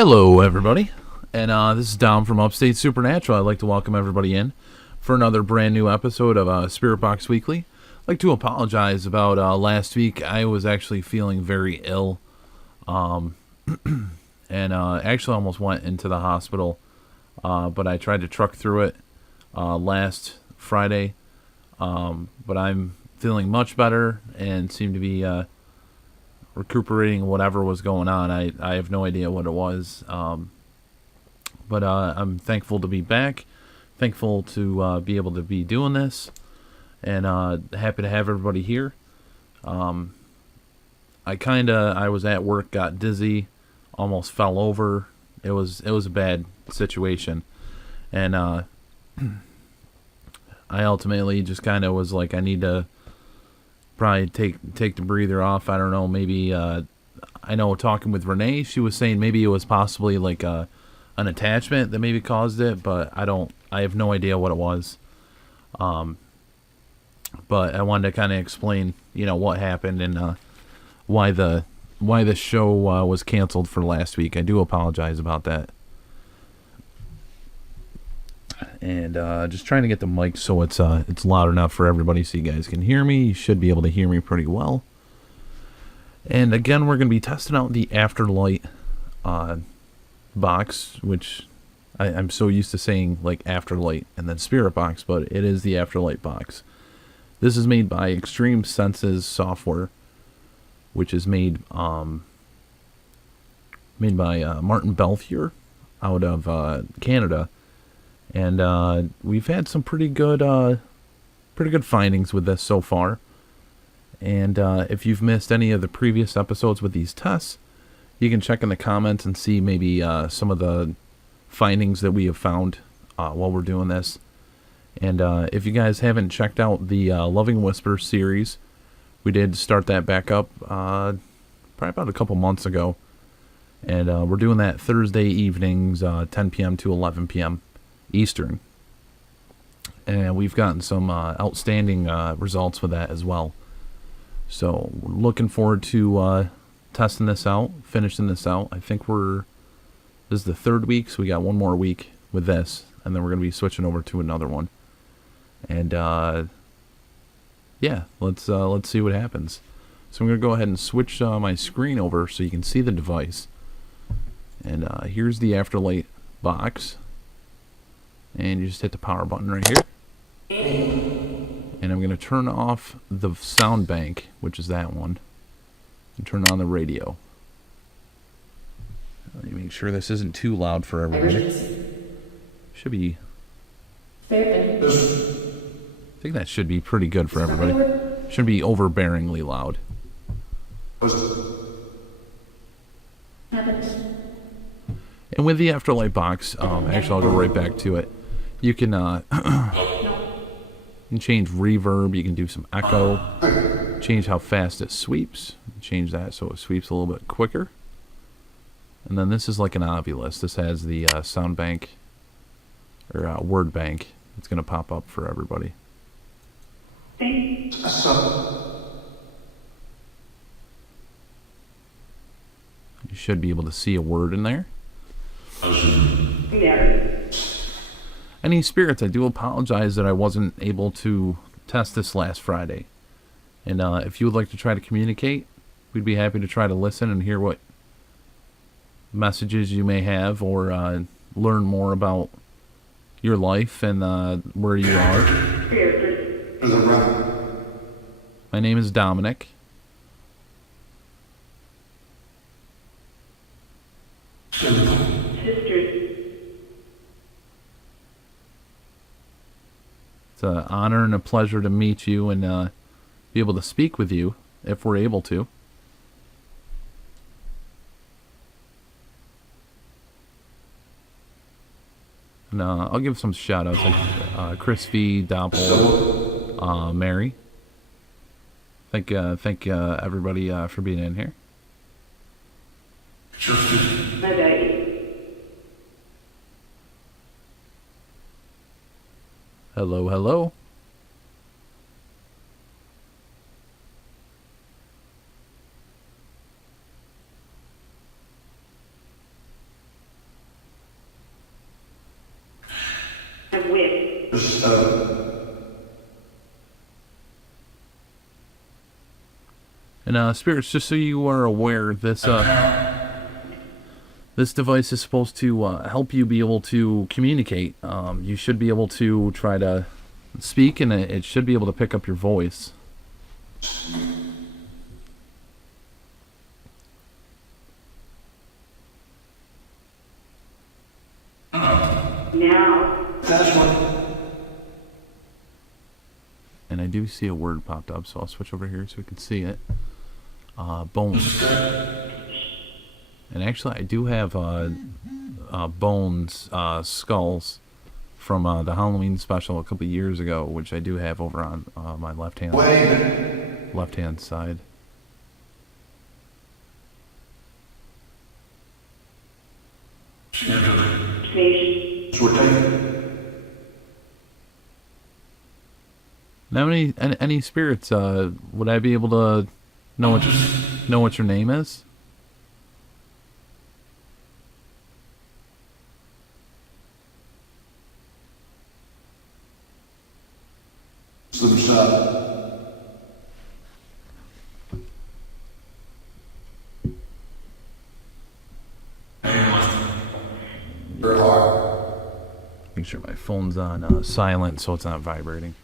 Hello, everybody, and this is Dom from Upstate Supernatural. I'd like to welcome everybody in for another brand new episode of Spirit Box Weekly. I'd like to apologize about last week. I was actually feeling very ill, and actually almost went into the hospital, but I tried to truck through it last Friday, but I'm feeling much better and seem to be recuperating whatever was going on. I have no idea what it was, but I'm thankful to be back, thankful to be able to be doing this, and happy to have everybody here. I was at work, got dizzy, almost fell over. It was a bad situation, and I ultimately just kind of was like, I need to probably take the breather off. I don't know, maybe I know talking with Renee, she was saying maybe it was possibly like an attachment that maybe caused it, but I have no idea what it was. But I wanted to kind of explain, what happened and why the show was canceled for last week. I do apologize about that. And just trying to get the mic so it's loud enough for everybody so you guys can hear me. You should be able to hear me pretty well. And again, we're going to be testing out the Afterlight box, which I'm so used to saying like Afterlight and then Spirit Box, but it is the Afterlight box. This is made by eXtremesenses software, which is made by Martin Belfier out of Canada. And we've had some pretty good findings with this so far. And if you've missed any of the previous episodes with these tests, you can check in the comments and see maybe some of the findings that we have found while we're doing this. And if you guys haven't checked out the Loving Whisper series, we did start that back up probably about a couple months ago. And we're doing that Thursday evenings, 10 p.m. to 11 p.m. Eastern, and we've gotten some outstanding results with that as well. So we're looking forward to testing this out, finishing this out. I think this is the third week, so we got one more week with this, and then we're going to be switching over to another one. And yeah, let's see what happens. So I'm going to go ahead and switch my screen over so you can see the device. And here's the Afterlight box. And you just hit the power button right here. And I'm going to turn off the sound bank, which is that one, and turn on the radio. Let me make sure this isn't too loud for everybody. Should be. I think that should be pretty good for everybody. Shouldn't be overbearingly loud. And with the Afterlight box, actually I'll go right back to it. You can change reverb, you can do some echo, change how fast it sweeps, change that so it sweeps a little bit quicker. And then this is like an Ovilus. This has the sound bank, or word bank. It's going to pop up for everybody. You should be able to see a word in there. Any spirits, I do apologize that I wasn't able to test this last Friday. And if you would like to try to communicate, we'd be happy to try to listen and hear what messages you may have, or learn more about your life and where you are. My name is Dominic. It's an honor and a pleasure to meet you and be able to speak with you, if we're able to. And I'll give some shout-outs, like Chris V, Doppel, Mary. Thank everybody for being in here. Hello, hello. And spirits, just so you are aware, this device is supposed to help you be able to communicate. You should be able to try to speak, and it should be able to pick up your voice. Now. That's what. And I do see a word popped up, so I'll switch over here so we can see it. Bones. And actually, I do have bones, skulls from the Halloween special a couple of years ago, which I do have over on my left hand side. Now, any spirits? Would I be able to know what your name is? Slim shot. Very hard. Make sure my phone's on silent so it's not vibrating.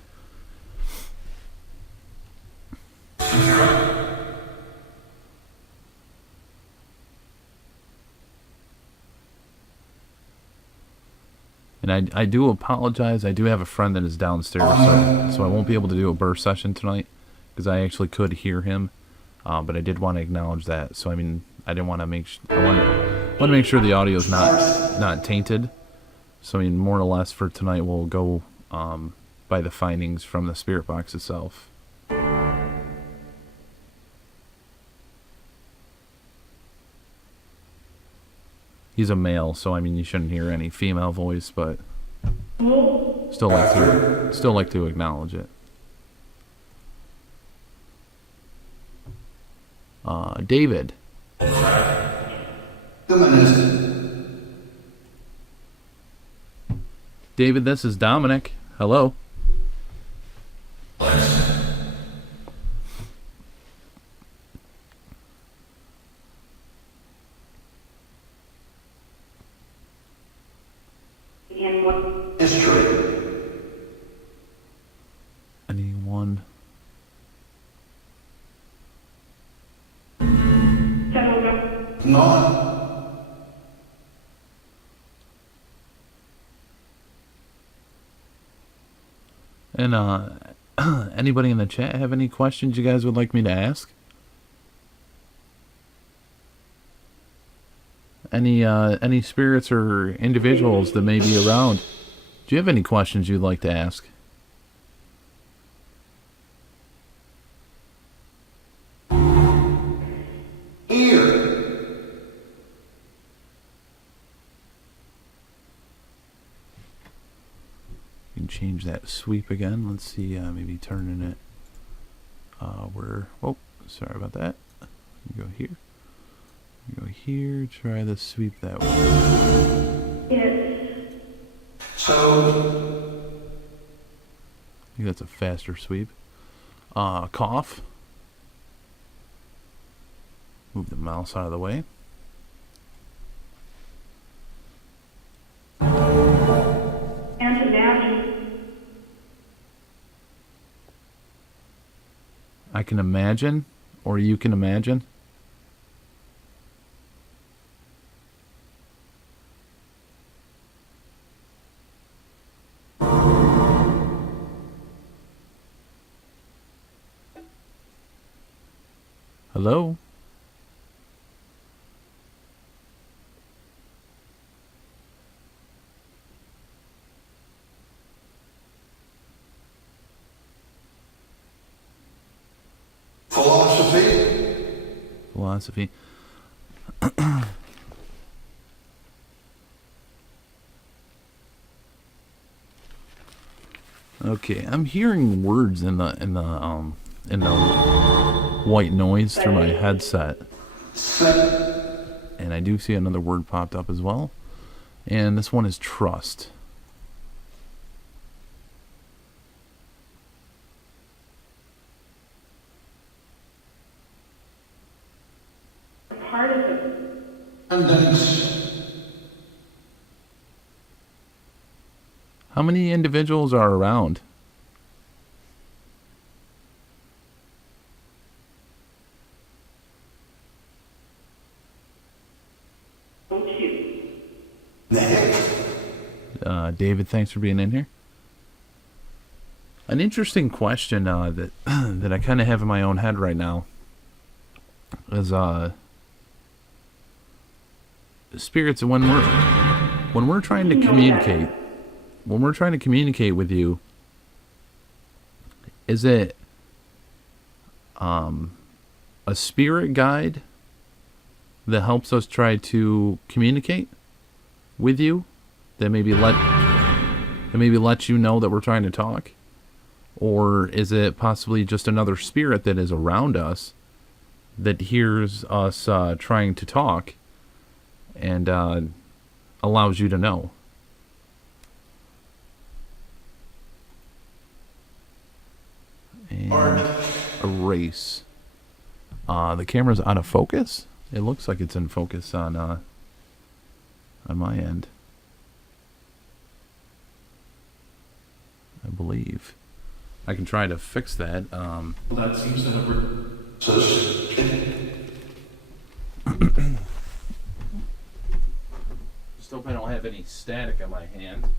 And I do apologize. I do have a friend that is downstairs, so I won't be able to do a burst session tonight because I actually could hear him, but I did want to acknowledge that. So I mean, I didn't want to make. I want to make sure the audio is not tainted. So I mean, more or less for tonight, we'll go by the findings from the spirit box itself. He's a male, so I mean you shouldn't hear any female voice, but still like to acknowledge it. David. David, this is Dominic. Hello. Anyone? No. And anybody in the chat have any questions you guys would like me to ask? Any spirits or individuals that may be around? Do you have any questions you'd like to ask? Change that sweep again. Let's see, maybe turning it oh, sorry about that. Go here. Go here, try the sweep that way. Yes. So I think that's a faster sweep. Cough. Move the mouse out of the way. I can imagine, or you can imagine. Hello? Philosophy. Okay, I'm hearing words in the white noise through my headset, and I do see another word popped up as well, and this one is trust. How many individuals are around? David, thanks for being in here. An interesting question that that I kind of have in my own head right now is spirits. When we're trying to communicate, with you, is it a spirit guide that helps us try to communicate with you, that maybe lets you know that we're trying to talk? Or is it possibly just another spirit that is around us that hears us trying to talk and allows you to know? And erase. The camera's out of focus? It looks like it's in focus on my end, I believe. I can try to fix that. That seems to have Just hope I don't have any static on my hand. Make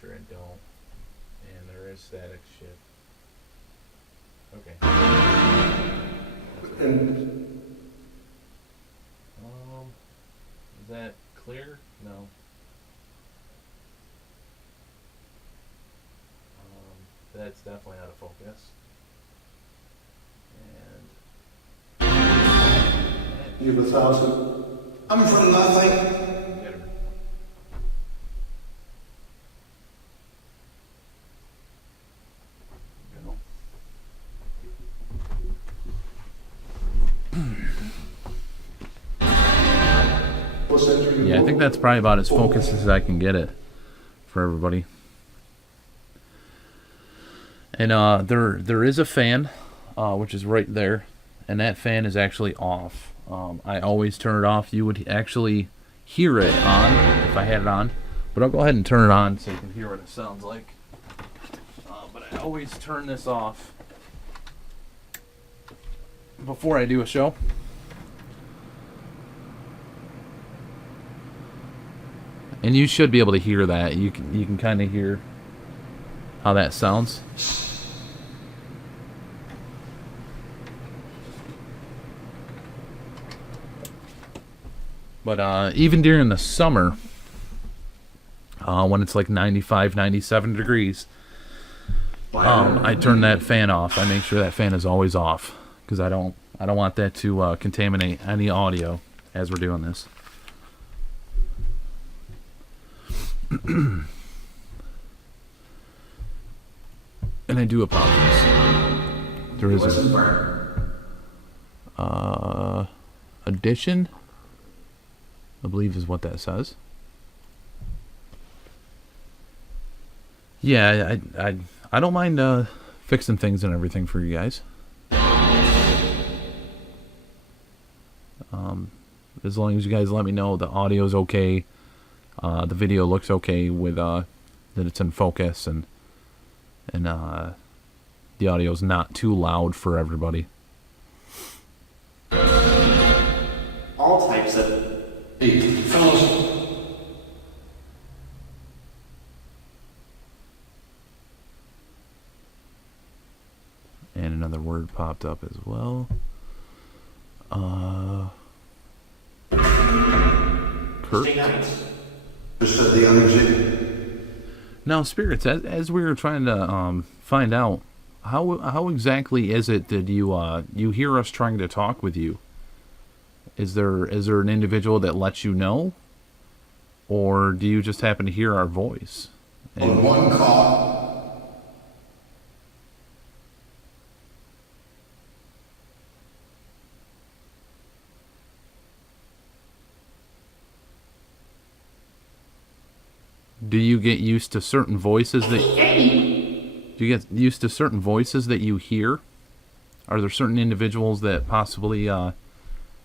sure I don't. And there is static shit. Okay. Is that clear? No. That's definitely out of focus. And you have 1,000. I'm in front of nothing. get her. Yeah, I think that's probably about as focused as I can get it for everybody. And there is a fan, which is right there, and that fan is actually off. I always turn it off. You would actually hear it on if I had it on, but I'll go ahead and turn it on so you can hear what it sounds like. But I always turn this off before I do a show. And you should be able to hear that. You can kind of hear how that sounds. But even during the summer, when it's like 95, 97 degrees, I turn that fan off. I make sure that fan is always off because I don't want that to contaminate any audio as we're doing this. And I do apologize. There is a addition, I believe is what that says. Yeah, I don't mind fixing things and everything for you guys. As long as you guys let me know the audio's okay, the video looks okay with that it's in focus, and the audio's not too loud for everybody. All types of 8 fellows. And another word popped up as well. Kurt. Just said the energy. Now, spirits, as we were trying to find out, how exactly is it that you hear us trying to talk with you? Is there an individual that lets you know, or do you just happen to hear our voice? On one call. Do you get used to certain voices that you hear? Are there certain individuals that possibly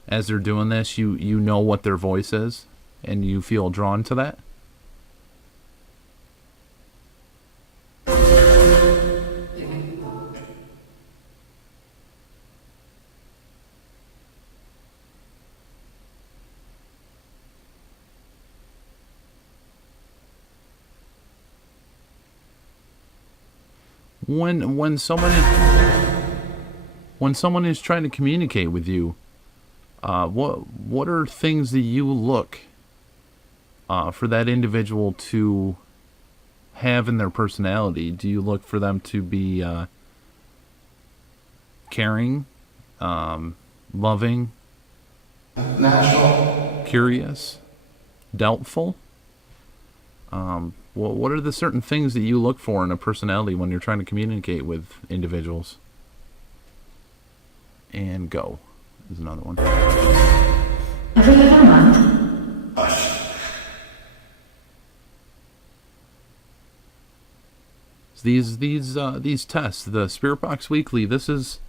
as they're doing this, you know what their voice is, and you feel drawn to that? When someone is trying to communicate with you, what are things that you look for that individual to have in their personality? Do you look for them to be caring, loving, Natural. curious, doubtful? What are the certain things that you look for in a personality when you're trying to communicate with individuals? And go is another one. Every other month. These tests, the Spirit Box Weekly, this is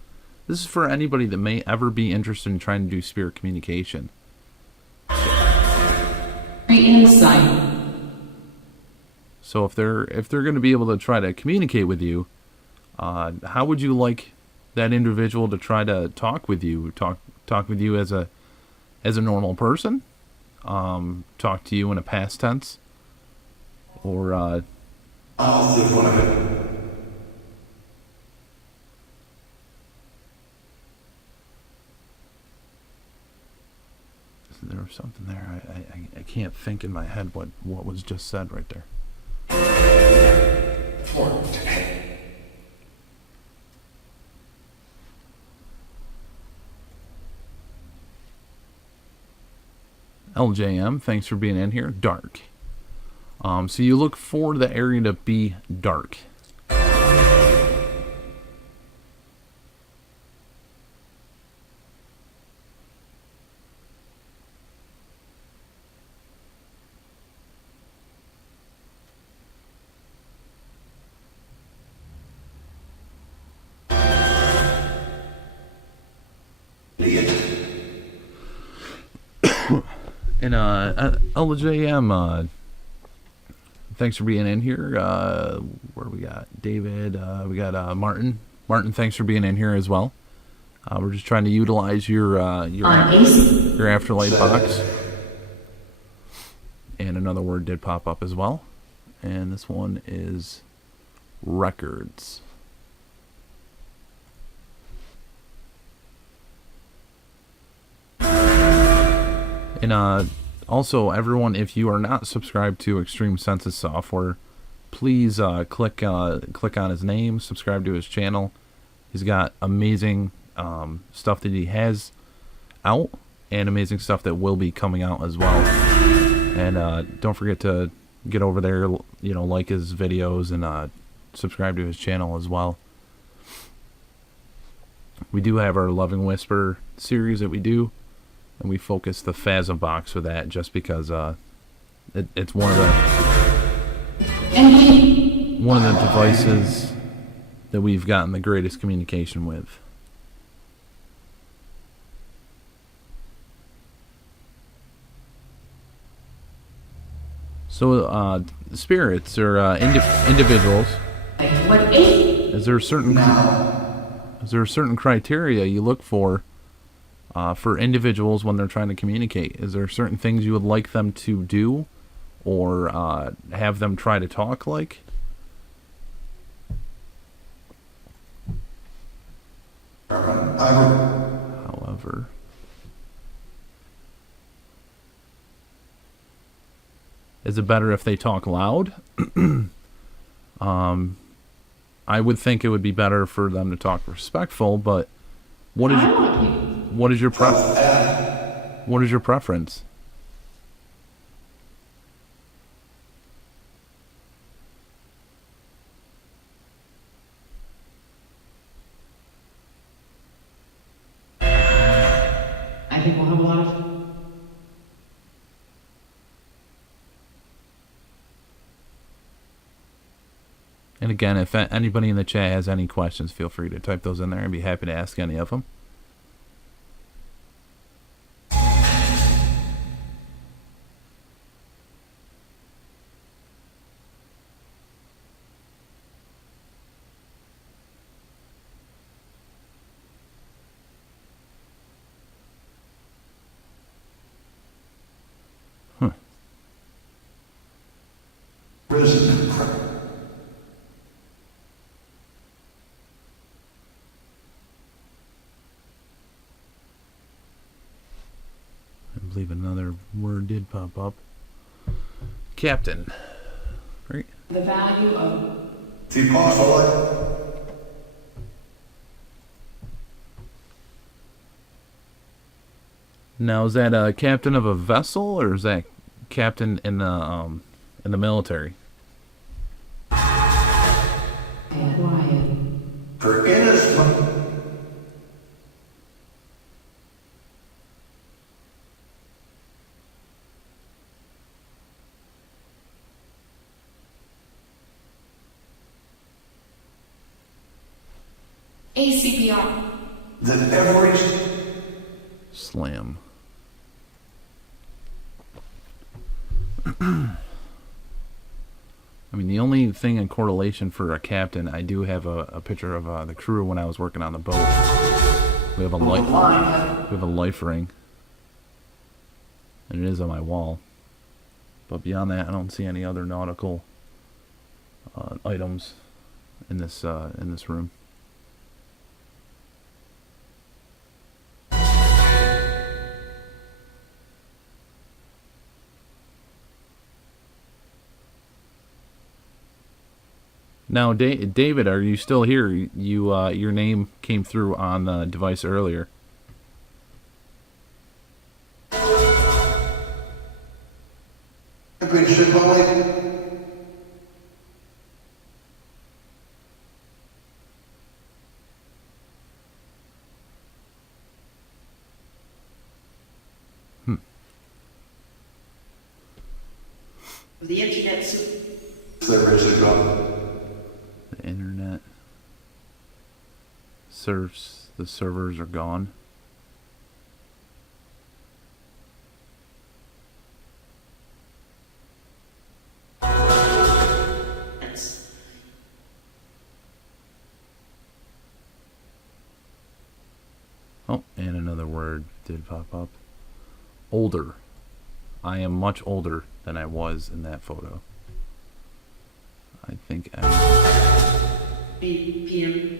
for anybody that may ever be interested in trying to do spirit communication. Insight. So if they're going to be able to try to communicate with you, how would you like that individual to try to talk with you? Talk with you as a normal person? Talk to you in a past tense? Or I'll see one of it. there was something there. I can't think in my head what was just said right there. LJM, thanks for being in here. Dark. So you look for the area to be dark. And LJM, thanks for being in here. Where we got David, we got Martin. Martin, thanks for being in here as well. We're just trying to utilize your Afterlight Box. And another word did pop up as well. And this one is records. And also, everyone, if you are not subscribed to eXtremesenses software, please click on his name, subscribe to his channel. He's got amazing stuff that he has out, and amazing stuff that will be coming out as well. And don't forget to get over there, like his videos and subscribe to his channel as well. We do have our Loving Whisper series that we do. And we focus the Phasm box for that, just because it's one of the devices that we've gotten the greatest communication with. So spirits or individuals. Is there a certain criteria you look for individuals when they're trying to communicate? Is there certain things you would like them to do, or have them try to talk like? However, is it better if they talk loud? I would think it would be better for them to talk respectful, but what is your preference? I think we'll have a lot of. And again, if anybody in the chat has any questions, feel free to type those in there. I'd be happy to ask any of them. believe another word did pop up. Captain. Right? The value of The Afterlight. Now, is that a captain of a vessel, or is that captain in the military? quiet. For innocent. ACPR. That every Slam. I mean, the only thing in correlation for a captain, I do have a picture of the crew when I was working on the boat. We have a life ring, and it is on my wall. But beyond that, I don't see any other nautical items in this room. Now, David, are you still here? Your name came through on the device earlier. I've been shit lonely. The internet. Servers are gone. The internet serves. The servers are gone. Oh, and another word did pop up. Older. I am much older than I was in that photo. I think I'm... PM.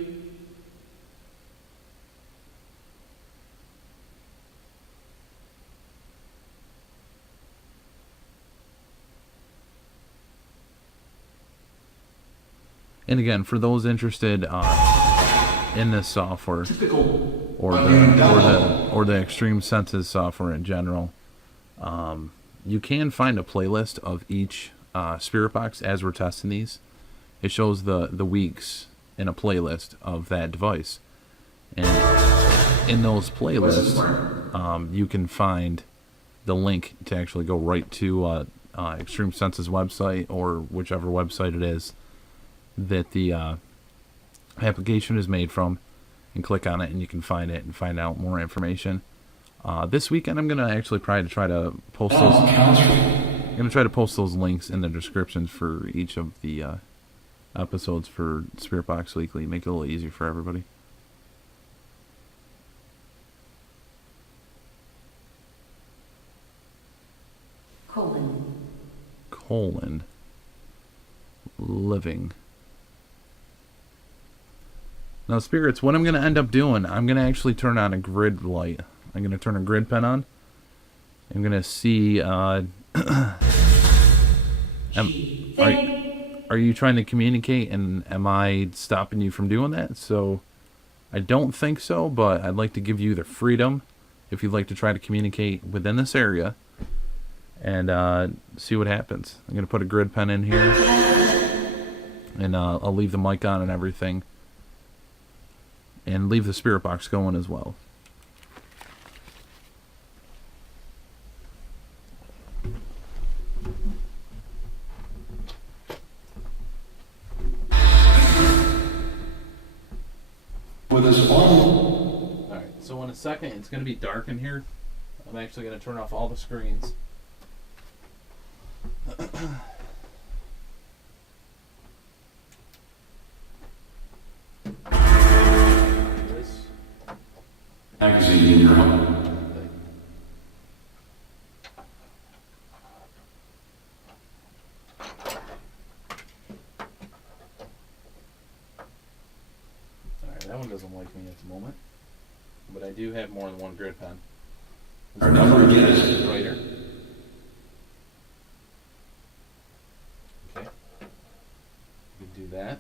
And again, for those interested in this software or the eXtremesenses software in general, you can find a playlist of each spirit box as we're testing these. It shows the weeks in a playlist of that device, and in those playlists, you can find the link to actually go right to eXtremesenses website, or whichever website it is that the application is made from, and click on it, and you can find it and find out more information. This weekend, I'm gonna actually probably try to post those. I'm gonna try to post those links in the descriptions for each of the episodes for Spirit Box Weekly. Make it a little easier for everybody. Colon. Living. Now, spirits, what I'm going to end up doing, I'm going to actually turn on a grid light. I'm going to turn a grid pen on. I'm going to see... are you trying to communicate, and am I stopping you from doing that? So, I don't think so, but I'd like to give you the freedom, if you'd like to try to communicate within this area, and see what happens. I'm going to put a grid pen in here, and I'll leave the mic on and everything. And leave the spirit box going as well. With his phone. Alright, so in a second it's going to be dark in here. I'm actually going to turn off all the screens. Magazine now. Alright, that one doesn't like me at the moment. But I do have more than one grid pen. Our number again is Brighter. Okay. We can do that.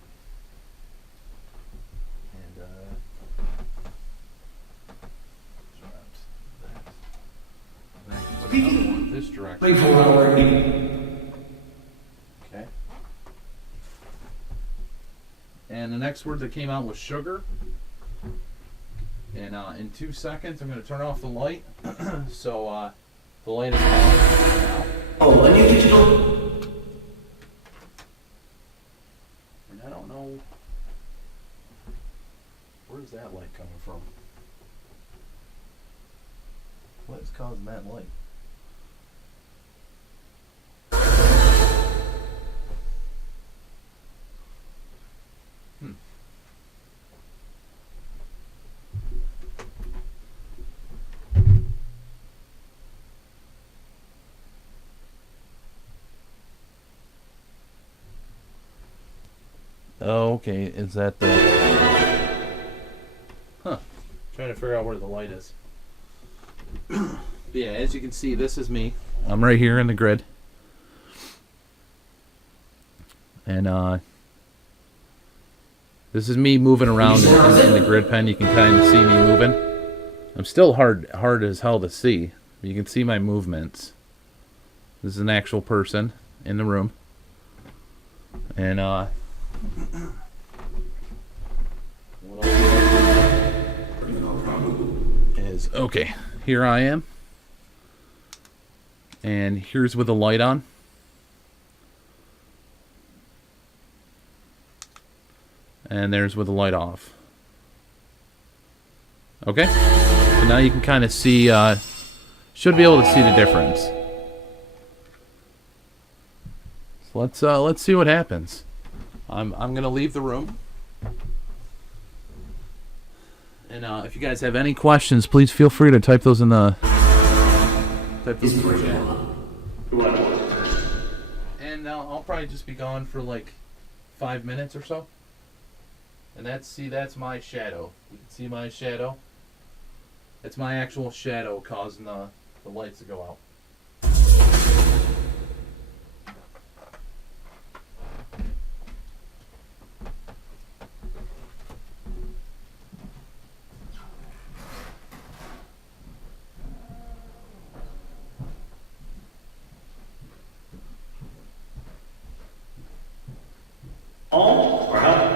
And this direction. 24-hour meeting. Okay. And the next word that came out was sugar. And in 2 seconds, I'm going to turn off the light. So the light is on now. Oh, a new digital. And I don't know, where's that light coming from? What is causing that light? Oh, okay. Is that the... Huh. Trying to figure out where the light is. Yeah, as you can see, this is me. I'm right here in the grid. And, this is me moving around in the grid pen. You can kind of see me moving. I'm still hard as hell to see. You can see my movements. This is an actual person in the room. And, what is okay, here I am, and here's with the light on, and there's with the light off. Okay, so now you can kind of see, should be able to see the difference. So let's see what happens. I'm gonna leave the room, and if you guys have any questions, please feel free to type those in the chat. And I'll probably just be gone for like 5 minutes or so. And that's my shadow. You can see my shadow. It's my actual shadow causing the lights to go out. On or out?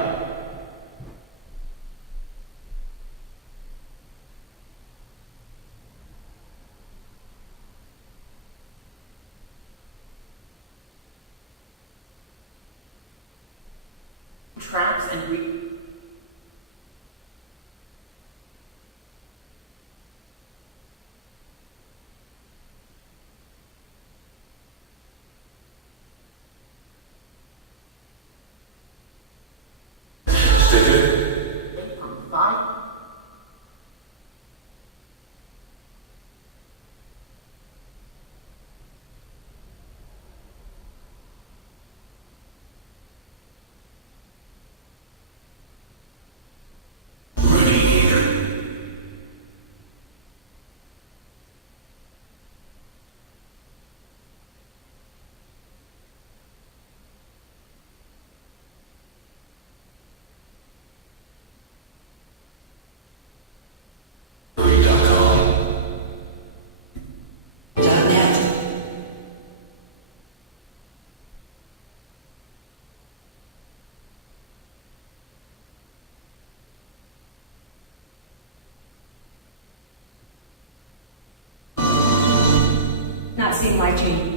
Tracks and not seeing light change.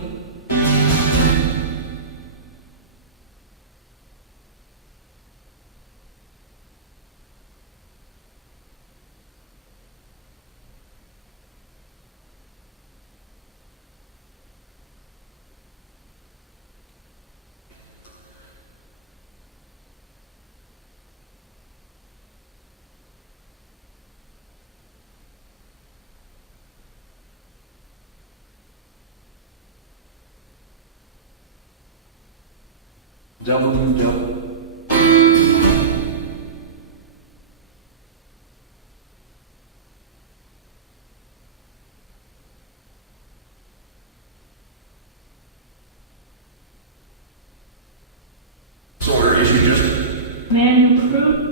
suggested? Man you recruit?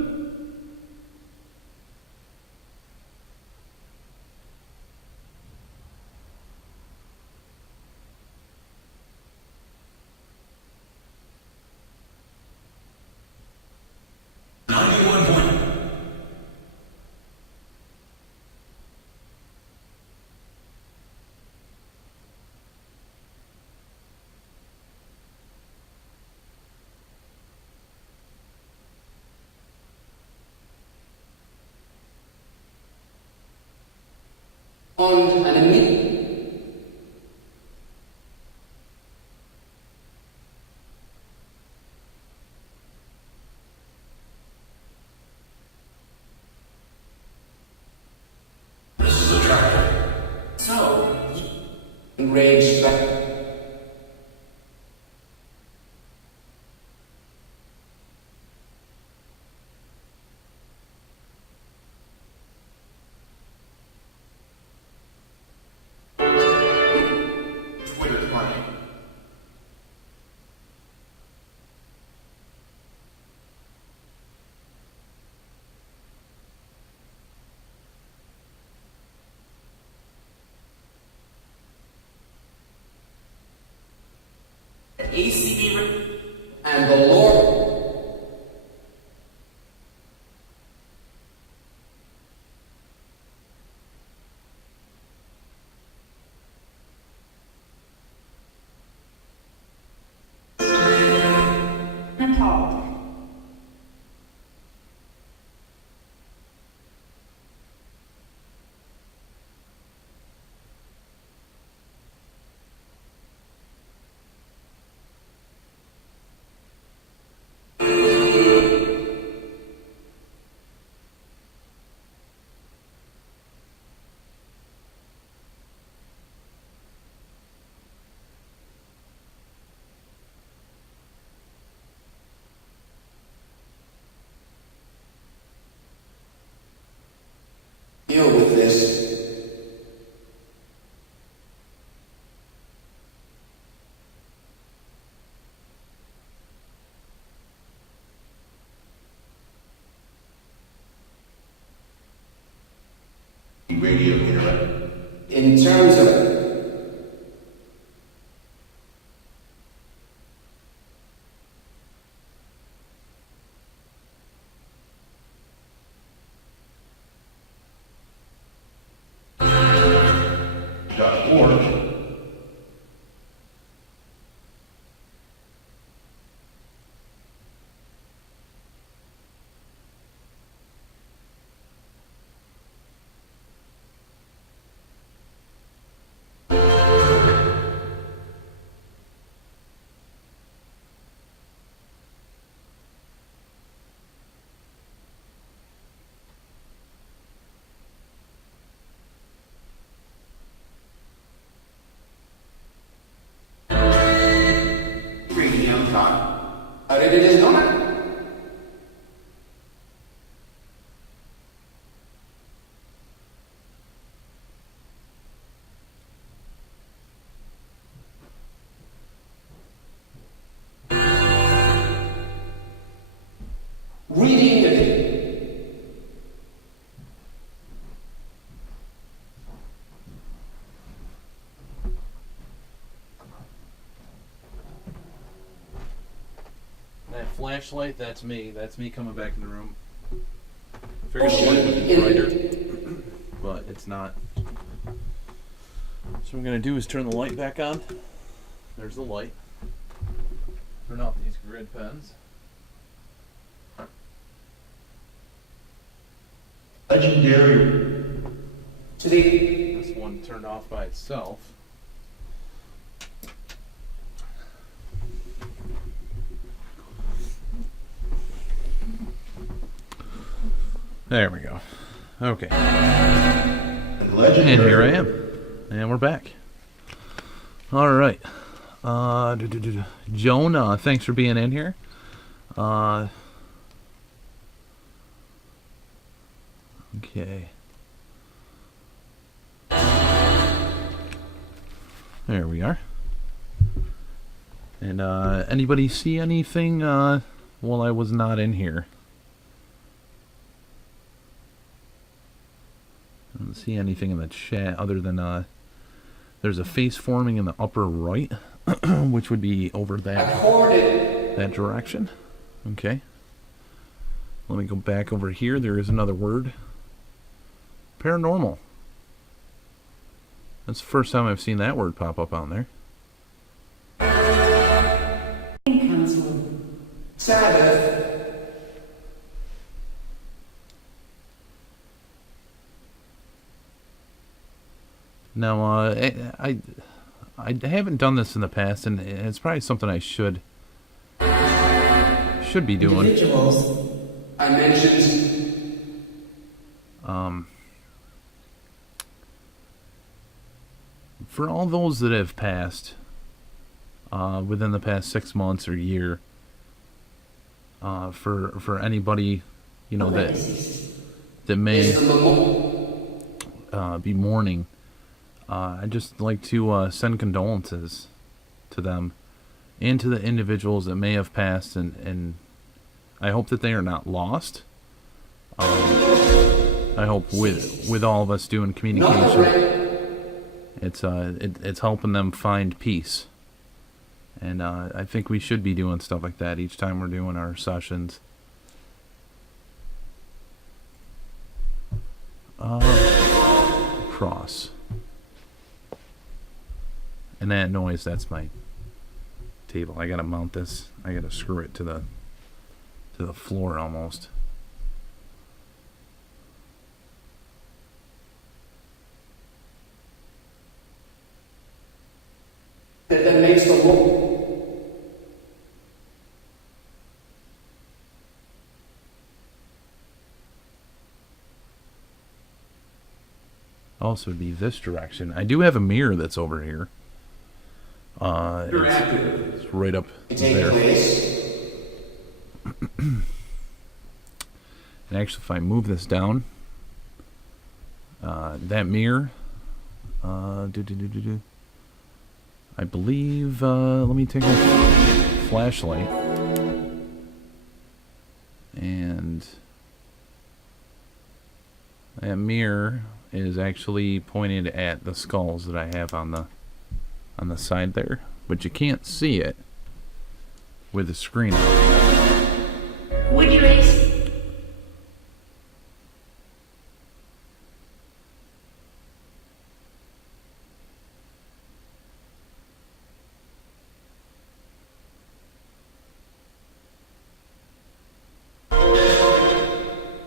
Und enemy. This is a tractor. So, Enraged back. Twitter party. ACB And the Lord. Nepal. Deal with this. Radio internet. In terms of .org. Radio Talk. Ready this moment? Reading the day. That flashlight, that's me. That's me coming back in the room. Figured the light would be brighter, but it's not. So what I'm going to do is turn the light back on. There's the light. Turn off these grid pens. Legendary. Today. This one turned off by itself. There we go. Okay. Legendary. And here I am. And we're back. All right. Joan, thanks for being in here. Okay. There we are. And anybody see anything while while I was not in here. I don't see anything in the chat other than there's a face forming in the upper right, which would be over that direction. Okay. Let me go back over here. There is another word. Paranormal. That's the first time I've seen that word pop up on there. Sabbath. Now, I haven't done this in the past, and it's probably something I should be doing. Individuals. I mentioned. For all those that have passed within the past 6 months or year, for anybody, you know, that may be mourning, I'd just like to send condolences to them and to the individuals that may have passed, and I hope that they are not lost. I hope with all of us doing communication, it's helping them find peace. And I think we should be doing stuff like that each time we're doing our sessions. Cross. And that noise, that's my table. I gotta mount this. I gotta screw it to the floor almost. That makes the world. Also, would be this direction. I do have a mirror that's over here. It's right up there. And actually, if I move this down, that mirror, I believe, let me take a flashlight, and that mirror is actually pointed at the skulls that I have on the side there, but you can't see it with the screen. Would you raise?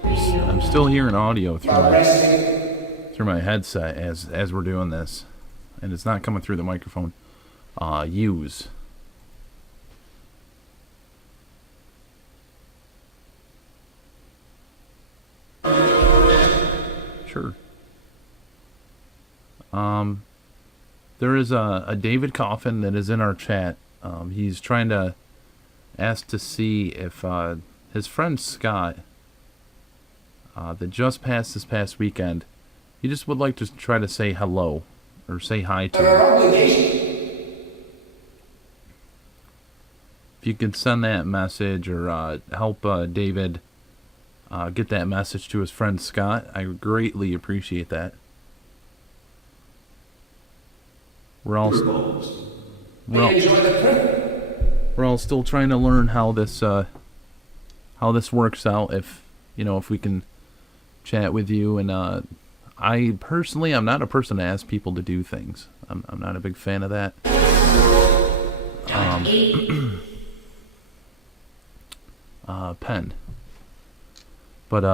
I'm still hearing audio through my headset as we're doing this, and it's not coming through the microphone. Use. Sure. There is a David Coffin that is in our chat. He's trying to ask to see if his friend Scott that just passed this past weekend, he just would like to try to say hello or say hi to him. If you could send that message or help David get that message to his friend Scott, I greatly appreciate that. We're all still trying to learn how this works out. If we can chat with you, and I personally, I'm not a person to ask people to do things. I'm not a big fan of that. Pen. But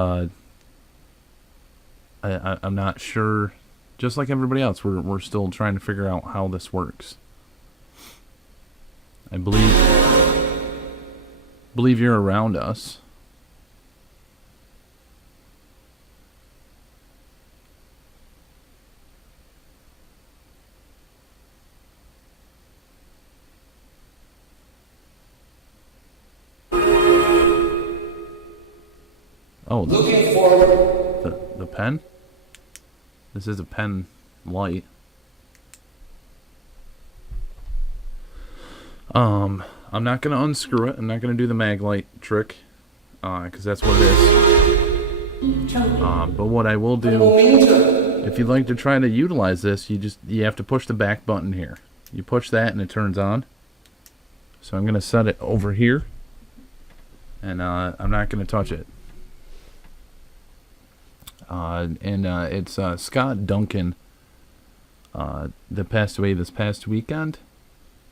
I'm not sure. Just like everybody else, we're still trying to figure out how this works. I believe you're around us. Oh, Looking forward. the pen? This is a pen light. I'm not going to unscrew it. I'm not going to do the mag light trick, because that's what it is. But what I will do, if you'd like to try to utilize this, you have to push the back button here. You push that and it turns on. So I'm going to set it over here, and I'm not going to touch it. It's Scott Duncan that passed away this past weekend.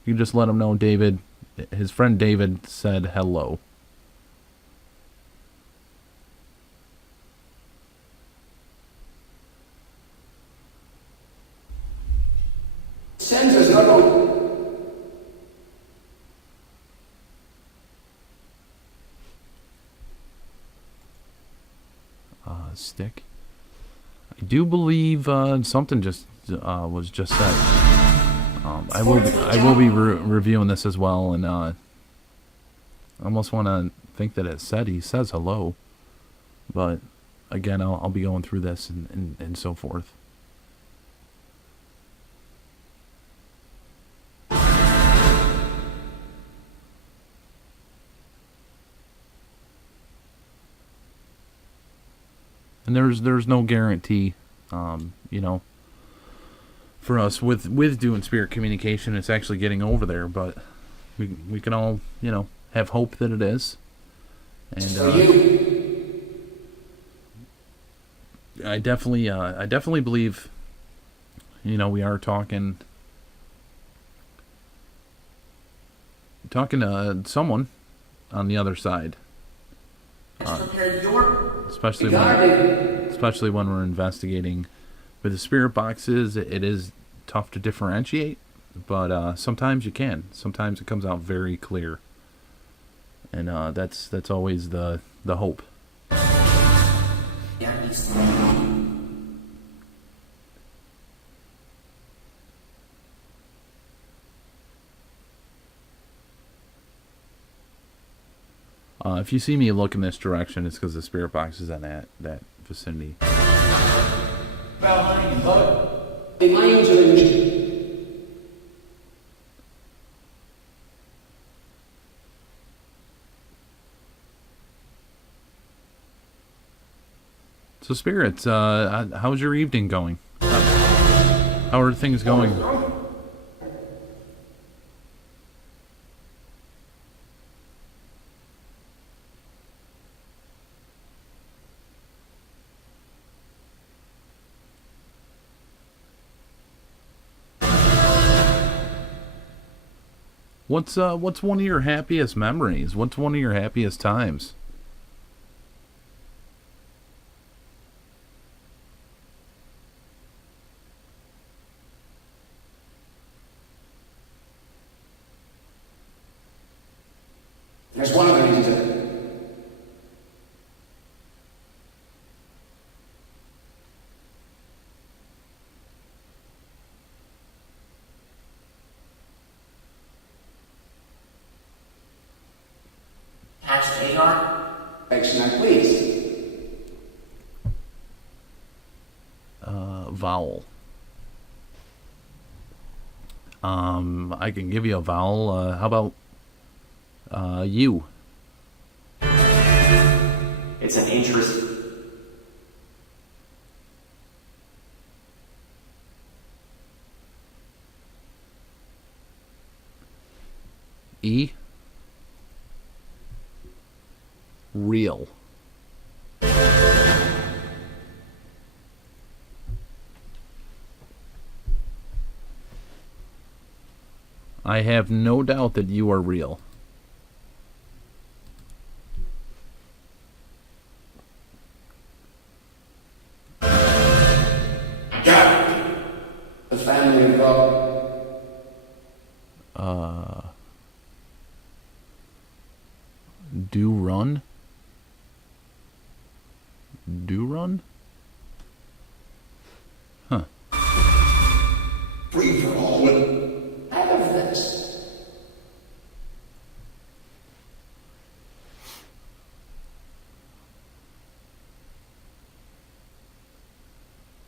You just let him know his friend David said hello. Sensors not on. Stick. I do believe something just was just said. I will be reviewing this as well, and I almost want to think that he says hello, but again, I'll be going through this and so forth. And there's no guarantee, for us with doing spirit communication, it's actually getting over there. But we can all, have hope that it is. And I definitely believe, we are talking to someone on the other side. Especially when we're investigating with the spirit boxes, it is tough to differentiate, but sometimes you can. Sometimes it comes out very clear, and that's always the hope. If you see me look in this direction, it's because the spirit box is in that vicinity. So spirits, how's your evening going? How are things going? What's one of your happiest memories? What's one of your happiest times? There's one of them reasons. Excellent, please. Vowel. I can give you a vowel. How about you? It's an interest. E. Real. I have no doubt that you are real. The family of God. Do run? Do run? Huh. Free for all. I love this.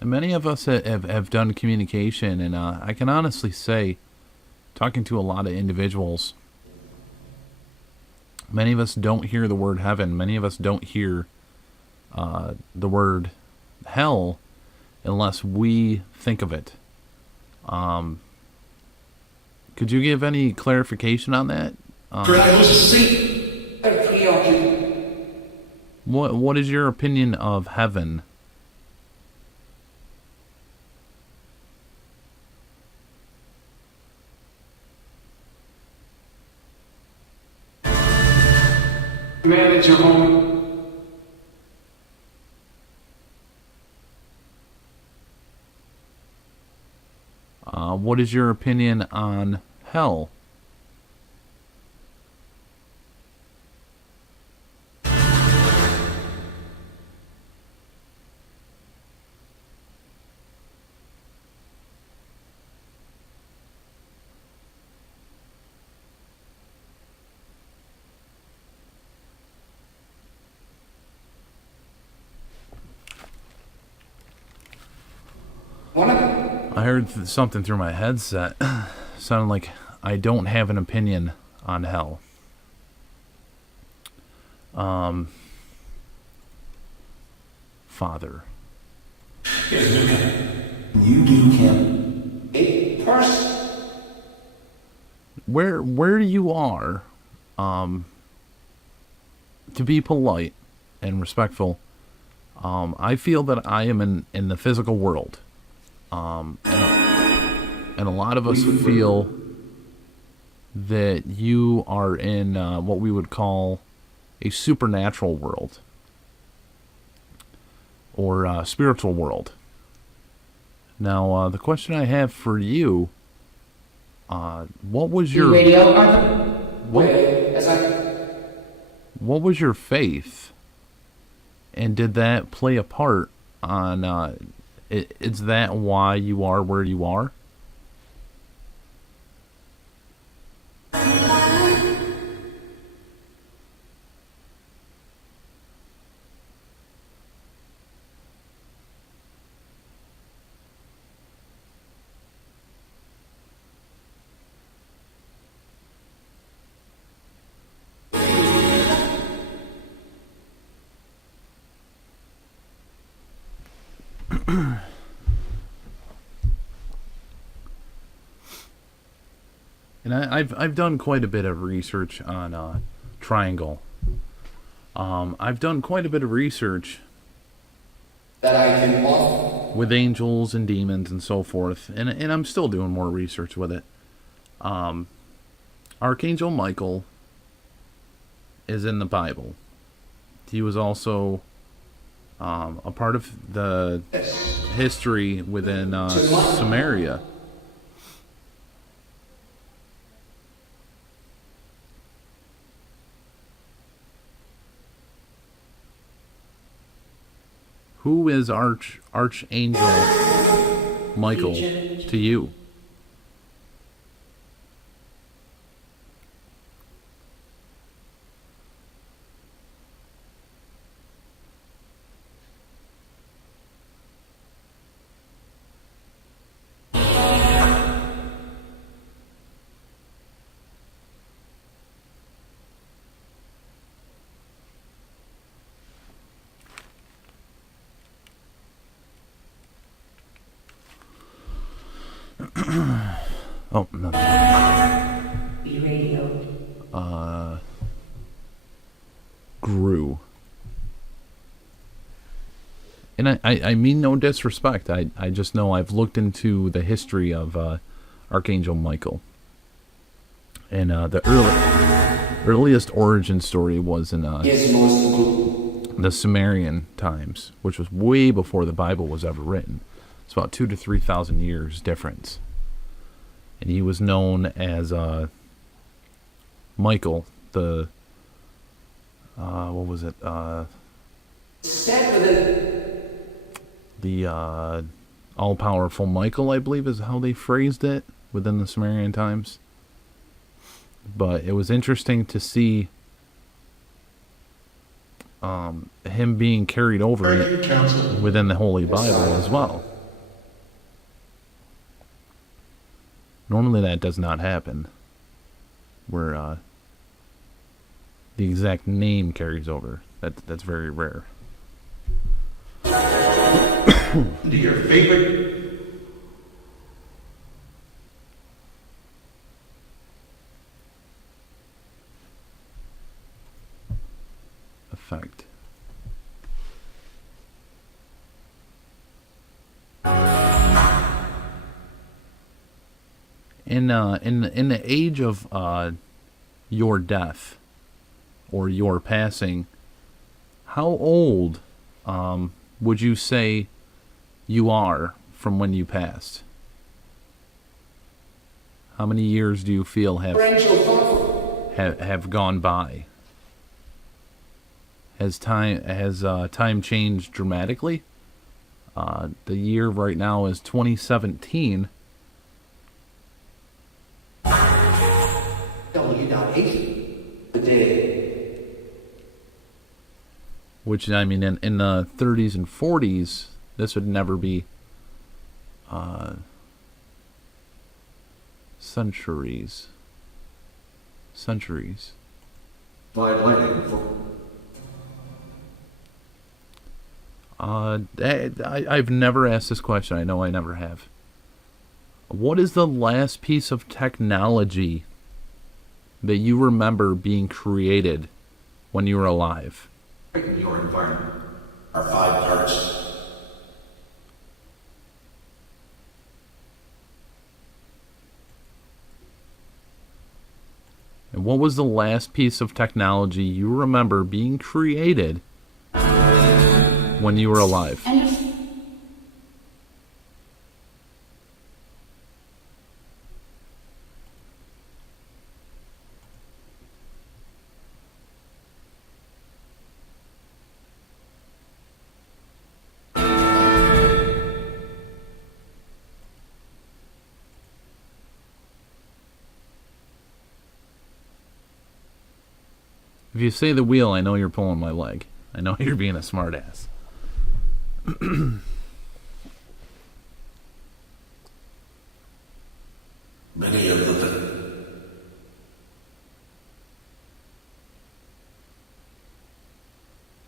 And many of us have done communication, and I can honestly say, talking to a lot of individuals, Many of us don't hear the word heaven. Many of us don't hear the word hell unless we think of it. Could you give any clarification on that? I was asleep. I'm preoccupied. What is your opinion of heaven? Manage your home. What is your opinion on hell? I heard something through my headset. Sounded like I don't have an opinion on hell. Father. You do him a person. Where you are, to be polite and respectful, I feel that I am in the physical world. And a lot of us feel that you are in what we would call a supernatural world or spiritual world. Now, the question I have for you, what was your what was your faith, and did that play a part on? Is that why you are where you are? And I've done quite a bit of research on Triangle. I've done quite a bit of research That I can offer. with angels and demons and so forth, and I'm still doing more research with it. Archangel Michael is in the Bible. He was also a part of the history within Samaria. Who is Archangel Michael to you? Oh, no. Be radio. Grew. And I mean no disrespect. I just know I've looked into the history of Archangel Michael. And the earliest origin story was in the Sumerian times, which was way before the Bible was ever written. It's about 2,000 to 3,000 years difference. And he was known as Michael, the what was it? The all-powerful Michael, I believe, is how they phrased it within the Sumerian times. But it was interesting to see him being carried over within the Holy Bible as well. Normally that does not happen, where the exact name carries over. That's very rare. To your favorite effect. In the age of your death or your passing, how old would you say you are from when you passed? How many years do you feel have gone by? Has time changed dramatically? The year right now is 2017. W.8, the day. Which, I mean, in the 30s and 40s, this would never be centuries. Slide lighting for I've never asked this question. I know I never have. What is the last piece of technology that you remember being created when you were alive? in your environment are 5 parts. And what was the last piece of technology you remember being created when you were alive? If you say the wheel, I know you're pulling my leg. I know you're being a smartass. Many of them.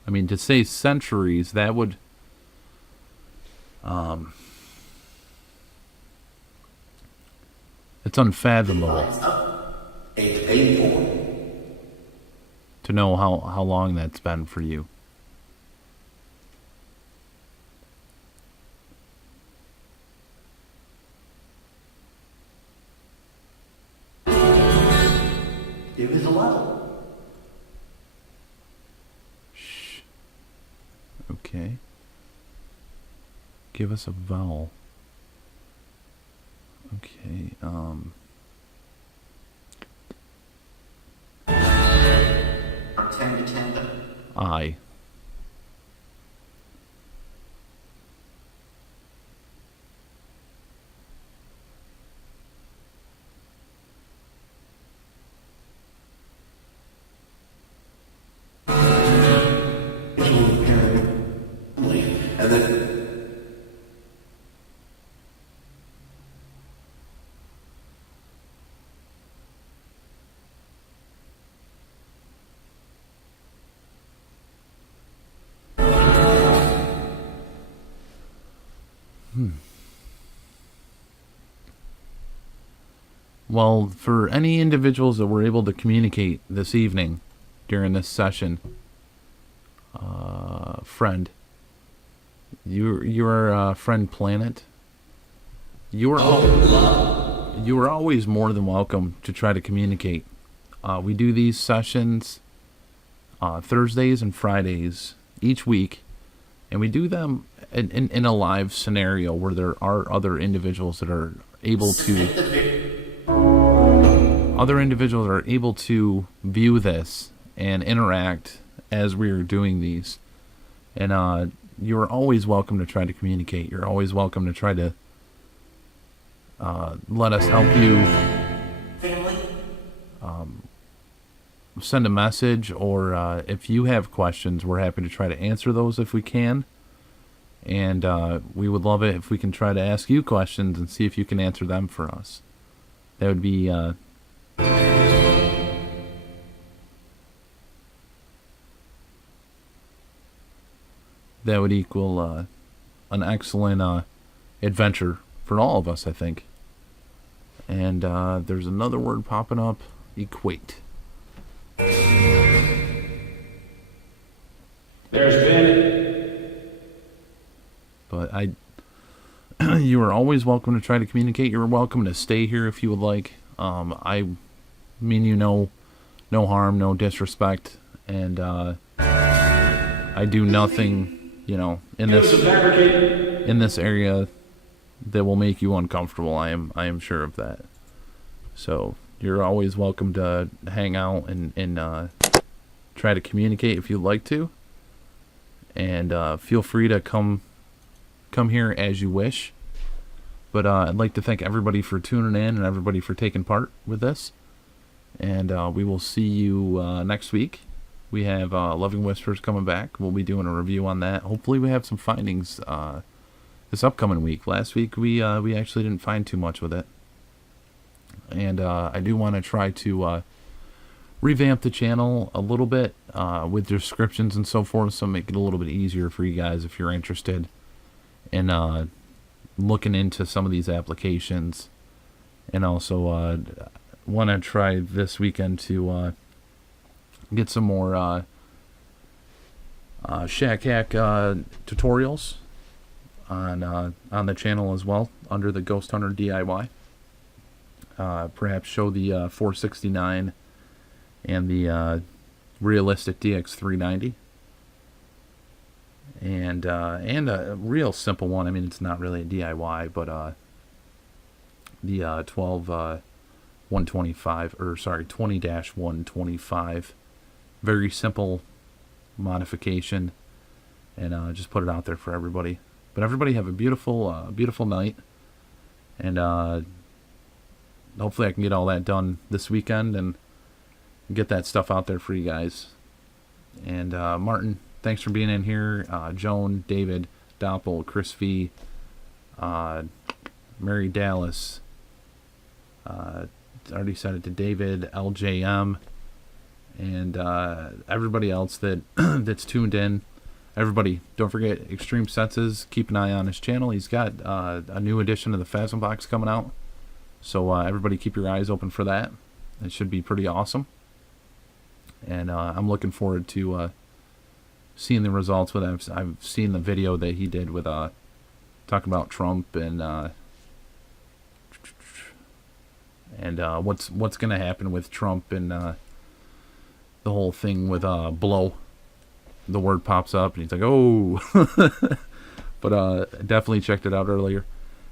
I mean, to say centuries, that would... it's unfathomable to know how long that's been for you. Give us a level. Shh. Okay. Give us a vowel. Okay, From 10 to 10. I. And then Well, for any individuals that were able to communicate this evening during this session, friend, you're friend Planet. You are always more than welcome to try to communicate. We do these sessions Thursdays and Fridays each week, and we do them in a live scenario where there are other individuals that are able to view this and interact as we're doing these. And you're always welcome to try to communicate. You're always welcome to try to let us help you send a message, or if you have questions, we're happy to try to answer those if we can. And we would love it if we can try to ask you questions and see if you can answer them for us. That would be that would equal an excellent adventure for all of us, I think. And there's another word popping up, equate. There's been. But you are always welcome to try to communicate. You're welcome to stay here if you would like. I mean you no harm, no disrespect, and I do nothing, in this area that will make you uncomfortable. I am sure of that. So you're always welcome to hang out and try to communicate if you'd like to. And feel free to come here as you wish. But I'd like to thank everybody for tuning in and everybody for taking part with this. And we will see you next week. We have Loving Whispers coming back. We'll be doing a review on that. Hopefully we have some findings this upcoming week. Last week we actually didn't find too much with it. And I do want to try to revamp the channel a little bit with descriptions and so forth, so make it a little bit easier for you guys if you're interested in looking into some of these applications. And also want to try this weekend to get some more Shack Hack tutorials on the channel as well, under the Ghost Hunter DIY. Perhaps show the 469 and the realistic DX390, and a real simple one. I mean, it's not really a DIY, but the 20-125, very simple modification, and just put it out there for everybody. But everybody have a beautiful beautiful night, and hopefully I can get all that done this weekend and get that stuff out there for you guys. And Martin, thanks for being in here. Joan, David, Doppel, Chris V, Mary Dallas, already said it to David, LJM, and everybody else that that's tuned in. Everybody, don't forget eXtremesenses. Keep an eye on his channel. He's got a new edition of the Phasm Box coming out, so everybody keep your eyes open for that. It should be pretty awesome. And I'm looking forward to seeing the results with it. I've seen the video that he did with talking about Trump and what's going to happen with Trump and the whole thing with blow. The word pops up and he's like, oh. But definitely checked it out earlier.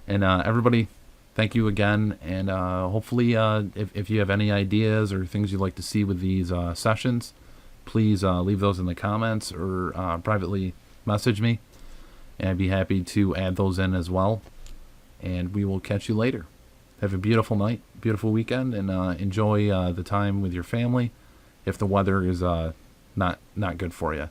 And everybody, thank you again, and hopefully if you have any ideas or things you'd like to see with these sessions, please leave those in the comments or privately message me, and I'd be happy to add those in as well. And we will catch you later. Have a beautiful night, beautiful weekend, and enjoy the time with your family if the weather is not good for you.